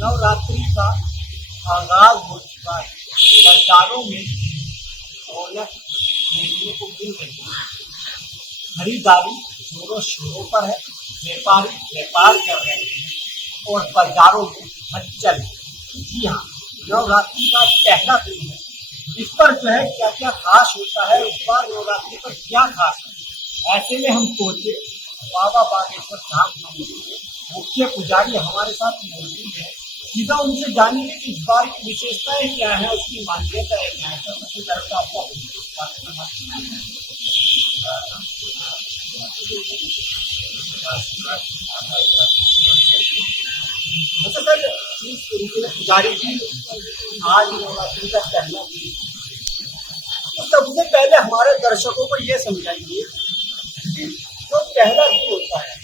नवरात्रि का आगाज हो चुका है। बाजारों में रौनक देखने को मिल रही है। खरीदारी जोरों शोरों पर है। व्यापारी व्यापार कर रहे हैं और बाजारों में हलचल। जी हाँ, नवरात्रि का पहला दिन है। इस पर जो है क्या क्या खास होता है, उस बार नवरात्रि पर क्या खास है, ऐसे में हम सोचे बाबा बागेश्वर धाम के मुख्य पुजारी हमारे साथ मौजूद है। सीधा उनसे जानेंगे कि इस बार की विशेषताएं क्या है, उसकी मान्यताएं क्या है। सबसे पहले तो आपका पुजारी जी, आज नवरात्रि का पहला दिन, तो सबसे पहले हमारे दर्शकों को ये समझाइए जो पहला दिन होता है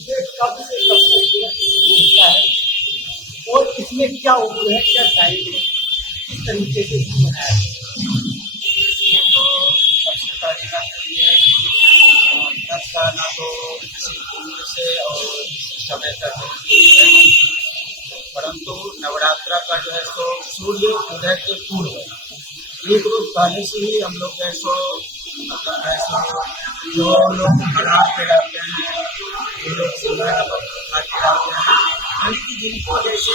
ये कब से कब तक शुरू होता है और इसमें क्या उम्र है, क्या टाइम है, किस तरीके से इसको मनाया जाए। इसमें तो सबसे पहली बात तो ये है कि दस का ना तो किसी उम्र से और किसी समय तक है, परंतु नवरात्रा का जो है सो सूर्य उदय के पूर्व एक रोज पहले से ही हम लोग जैसो मतलब ऐसा जो लोग बनाते रहते हैं, जो लोग सुबह खाते रहते हैं, उनकी जिनको जैसे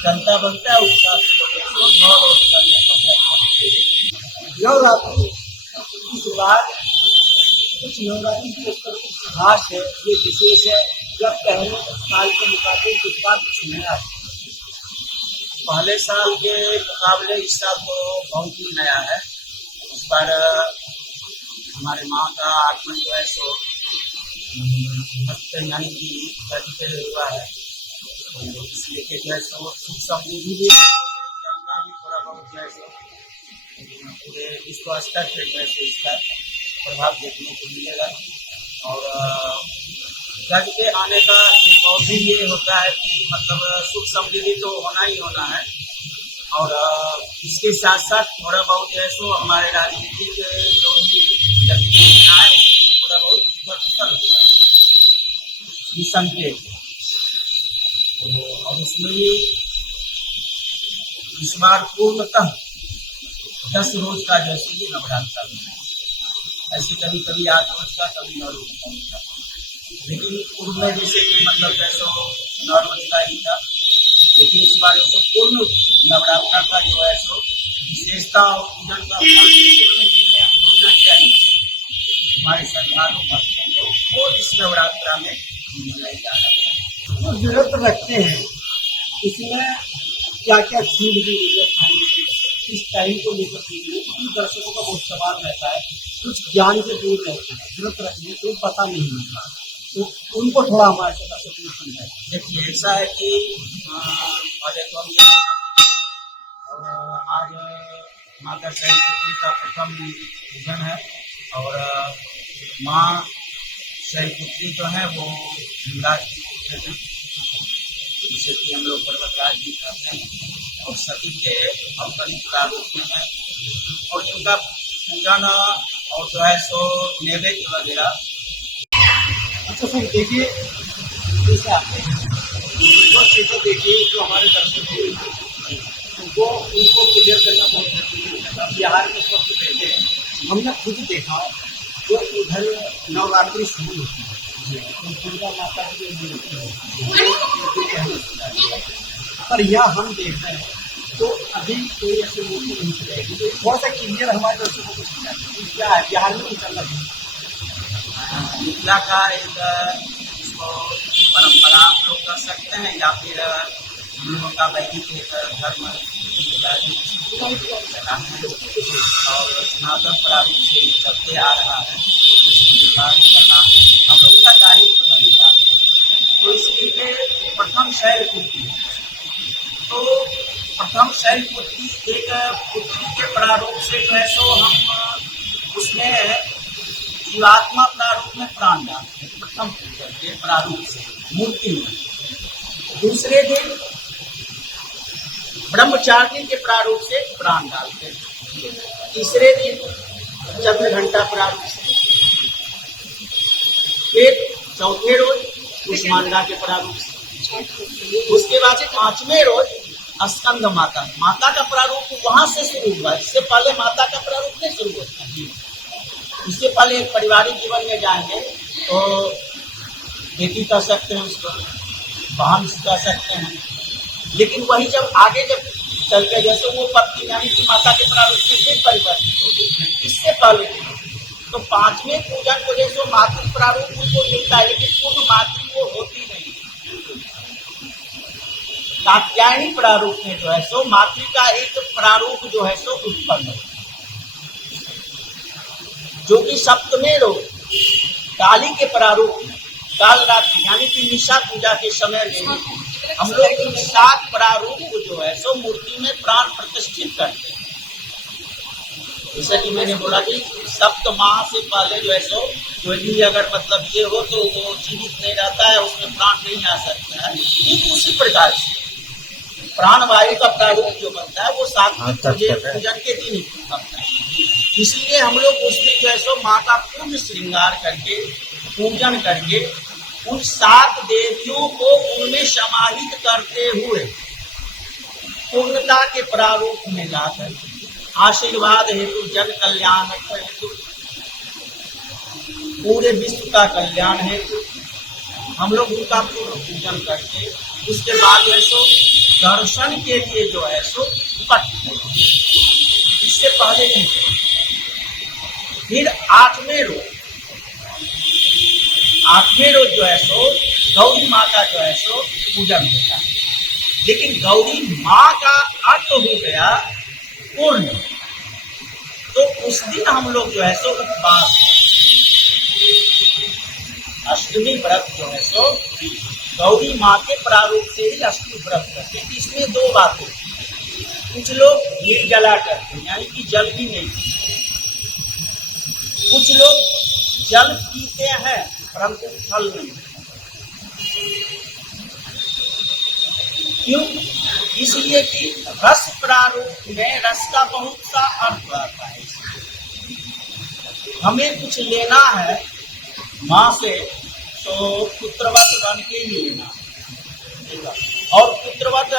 जनता बनता है उसका नौ रोज करने को नवरात्रि इस बार कुछ नवरात्रि के ऊपर कुछ खास है, ये विशेष है, जब पहले साल के मुकाबले कुछ बार कुछ नया है। पहले साल के मुकाबले इस साल तो बहुत ही नया है। इस बार हमारे माँ का आगमन जो है सो यानी कि धरती पे हुआ है, इसलिए के जो है सो सुख समृद्धि भी जनता भी थोड़ा बहुत जो है सो पूरे विश्व स्तर पे जो है सो इसका प्रभाव देखने को मिलेगा। और जज के आने का एक और भी ये होता है कि मतलब सुख समृद्धि तो होना ही होना है, और इसके साथ साथ थोड़ा बहुत जो है सो हमारे राजनीतिक जो भी गतिविधियाँ है थोड़ा बहुत विफल होगा संकेत। और उसमें भी इस बार पूर्णतः 10 रोज का जैसे कि नवरात्रा है, ऐसे कभी कभी 8 रोज का, कभी 9 रोज का होता है, लेकिन पूर्व में जैसे कि मतलब जैसे 9 रोज का ही था, लेकिन इस बार तो पूर्ण नवरात्रा का जो है सो विशेषता और पूजन का होना चाहिए हमारे श्रद्धालु भक्तों को, वो इस नवरात्रा में मिल जा रहा है। जो जरूरत रखते हैं इसमें क्या क्या चीज भी खाने इस टाइम को लेकर दर्शकों का बहुत सवाल रहता है, कुछ ज्ञान से दूर रहते हैं, जरूरत रखने तो पता नहीं होता, तो उनको थोड़ा हमारे साथ समझाए। देखिए ऐसा है कि पहले तो हम आज माता शैलपुत्री का प्रथम पूजन है, और माँ शैलपुत्री जो है वो हिमराज की पुत्र है, जिसे कि हम लोग पर्वतराज भी कहते हैं, और सती के अवतरित प्रारूप में है, और जिनका पूजन और जो है सो नैवेद्य वगैरह। अच्छा सर देखिए, जैसे आते हैं वो चीज़ें देखिए जो हमारे दर्शक वो उनको क्लियर करना बहुत जरूरी है। बिहार में इस वक्त रहते हैं, हमने खुद देखा जो उधर नवरात्रि शुरू होती है तो दुर्गा माता की जो मूर्ति है, पर यह हम देख रहे हैं तो अभी कोई ऐसी मूर्ति नहीं चलेगी। तो थोड़ा सा क्लियर हमारे दर्शकों को समझाएं क्या है बिहार में चल रहा है। मिथिला का एक इसको परंपरा आप लोग कर सकते हैं, या फिर हम लोगों का वैदिक एक धर्म और सनातन प्रारूप से चलते आ रहा है, करना हम लोगों का दायित्व बनता है। तो इसके प्रथम शैलपुत्री, तो प्रथम शैलपुत्री एक पुत्री के प्रारूप से जो है सो हम उसमें जीवात्मा प्रारूप में प्राण डालते हैं, प्रथम पूजन के प्रारूप से मूर्ति में। दूसरे दिन ब्रह्मचारिणी के प्रारूप से प्राण डालते हैं। तीसरे दिन चंद्र घंटा प्रारूप से, फिर चौथे रोज कुष्मांडा के प्रारूप से, उसके बाद से 5वें रोज स्कंद माता, माता का प्रारूप वहां से शुरू हुआ। इससे पहले माता का प्रारूप नहीं शुरू होता है। इससे पहले एक पारिवारिक जीवन में जाएंगे तो बेटी कह सकते हैं उसको, बहन कह सकते हैं, लेकिन वही जब आगे जब चल के जैसे वो पत्नी यानी कि माता के प्रारूप में फिर परिवर्तित होगी। इससे पहले तो 5वें पूजन को जैसे मातृ प्रारूप उसको मिलता है, लेकिन पूर्ण मातृ वो होती नहीं। कात्यायनी प्रारूप में जो है सो मातृ का एक प्रारूप जो है सो उत्पन्न होता है, जो कि सप्तमें रोज काली के प्रारूप में काल रात्रि यानी कि निशा पूजा के समय में हम लोग इन 7 प्रारूप को जो है सो मूर्ति में प्राण प्रतिष्ठित करते हैं। जैसे कि मैंने बोला कि सप्तमाह से पहले जो है सो कोई भी अगर मतलब ये हो तो वो जीवित नहीं रहता है, उसमें प्राण नहीं आ सकता है। ठीक उसी प्रकार से प्राण वायु का प्रारूप जो बनता है वो 7वें पूजन के दिन ही बनता है। इसलिए हम लोग उस दिन जो है सो माँ का पूर्ण श्रृंगार करके पूजन करके उन 7 देवियों को उनमें समाहित करते हुए पूर्णता के प्रारूप में लाकर आशीर्वाद हेतु, जन कल्याण हेतु, पूरे विश्व का कल्याण हेतु हम लोग उनका पूर्ण पूजन करके उसके बाद जो है सो दर्शन के लिए जो है सो उपस्थित होते। इससे पहले नहीं। फिर 8वें रोज जो है सो गौरी माँ का जो है सो पूजन होता है, लेकिन गौरी माँ का अर्थ हो गया पूर्ण, तो उस दिन हम लोग जो है सो उपवास, अष्टमी व्रत जो है सो गौरी माँ के प्रारूप से ही अष्टमी व्रत करते हैं। इसमें 2 बातें, कुछ लोग निर्जला करते हैं यानी कि जल भी नहीं पीते, कुछ लोग जल पीते हैं परंतु फल नहीं। क्यों? इसलिए कि रस प्रारूप में रस का बहुत सा अर्थ आता है। हमें कुछ लेना है माँ से तो पुत्रवत बन के ही लेना, और पुत्रवत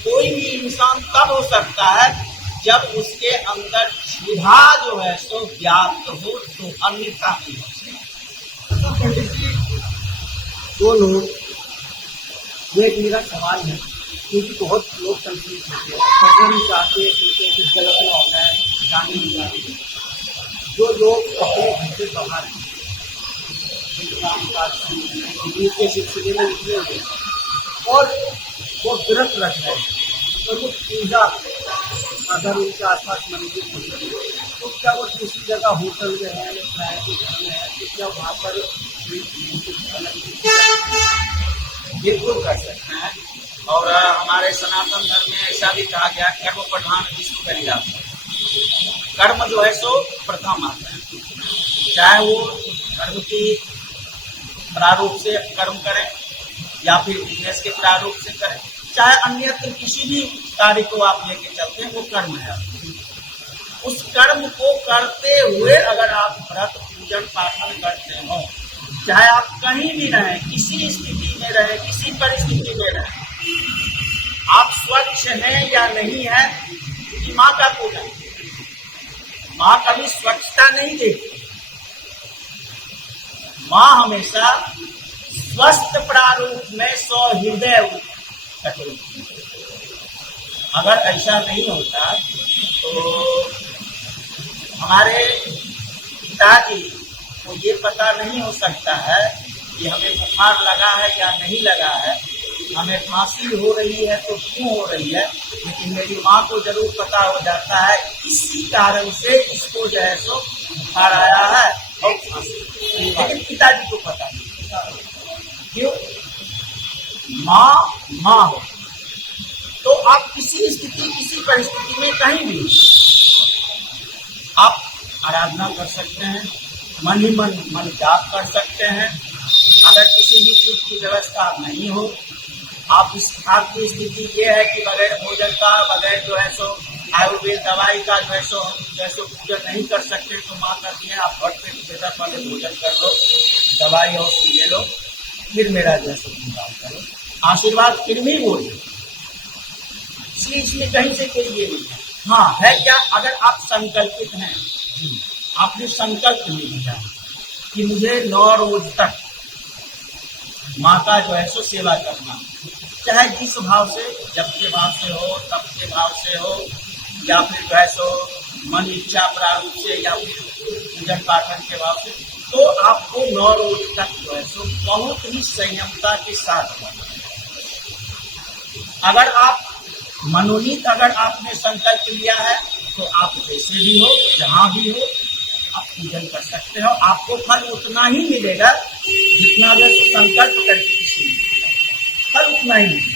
कोई भी इंसान तब हो सकता है जब उसके अंदर क्षुधा जो है सो व्याप्त हो, तो अन्यथा नहीं हो सकता। पंडित जी, 2 लोग, वो एक मेरा सवाल है क्योंकि बहुत लोग कंफ्यूज होते हैं, हम चाहते हैं कि कुछ गलत ना हो जाए, जाने नहीं जाते। जो लोग अपने घर से बाहर काम काज के सिलसिले में निकले हुए और वो व्रत रख रहे हैं और वो पूजा अगर उनके आसपास मंदिर होती है तो क्या वो दूसरी जगह होटल में है या किराए के घर में है तो क्या वहाँ पर बिल्कुल कर सकते हैं। और हमारे सनातन धर्म में ऐसा भी कहा गया, कर्म प्रधान विश्व कल्याण, कर्म जो है सो प्रथम आता है, चाहे वो कर्म की प्रारूप से कर्म करें या फिर बिजनेस के प्रारूप से करें, चाहे अन्यत्र किसी भी कार्य को आप लेके चलते हैं, वो कर्म है। उस कर्म को करते हुए अगर आप व्रत पूजन पाठन करते हो, चाहे आप कहीं भी रहें, किसी स्थिति में रहें, किसी परिस्थिति में रहें, आप स्वच्छ हैं या नहीं है, कि माँ का पूजन, माँ कभी स्वच्छता नहीं देखती। माँ हमेशा स्वस्थ प्रारूप में सहृदय कटोती। अगर ऐसा नहीं होता तो हमारे पिताजी को ये पता नहीं हो सकता है कि हमें बुखार लगा है या नहीं लगा है, हमें खांसी हो रही है तो क्यों हो रही है, लेकिन मेरी माँ को जरूर पता हो जाता है इसी कारण से इसको जो है सो बुखार आया है और खांसी, लेकिन पिताजी को पता नहीं। क्यों? माँ हो तो आप किसी स्थिति किसी परिस्थिति में कहीं भी आप आराधना कर सकते हैं, मन ही मन जाप कर सकते हैं। अगर किसी भी चीज की व्यवस्था नहीं हो, आपकी स्थिति ये है कि बगैर भोजन का, बगैर जो है सो आयुर्वेद दवाई का जो है सो पूजन नहीं कर सकते, तो माँ कहती है आप भट पे बेहतर पहले भोजन कर लो, दवाई और ले लो, फिर मेरा जो है सो पूजन करो। आशीर्वाद फिर भी बोले, इसलिए कहीं से कोई ये नहीं है। हाँ है क्या, अगर आप संकल्पित हैं, आपने संकल्प ले लिया कि मुझे 9 रोज तक माँ का जो है सो सेवा करना, चाहे जिस भाव से, जब के भाव से हो, तब के भाव से हो, या फिर जो है सो मन इच्छा प्रारूप से, या फिर पूजन पाठन के भाव से, तो आपको 9 रोज तक जो है सो बहुत ही संयमता के साथ करना। अगर आप मनोनीत अगर आपने संकल्प लिया है तो आप जैसे भी हो, जहाँ भी हो, आप पूजन कर सकते हो। आपको फल उतना ही मिलेगा जितना अगर संकल्प करके किसी फल उतना ही मिलेगा।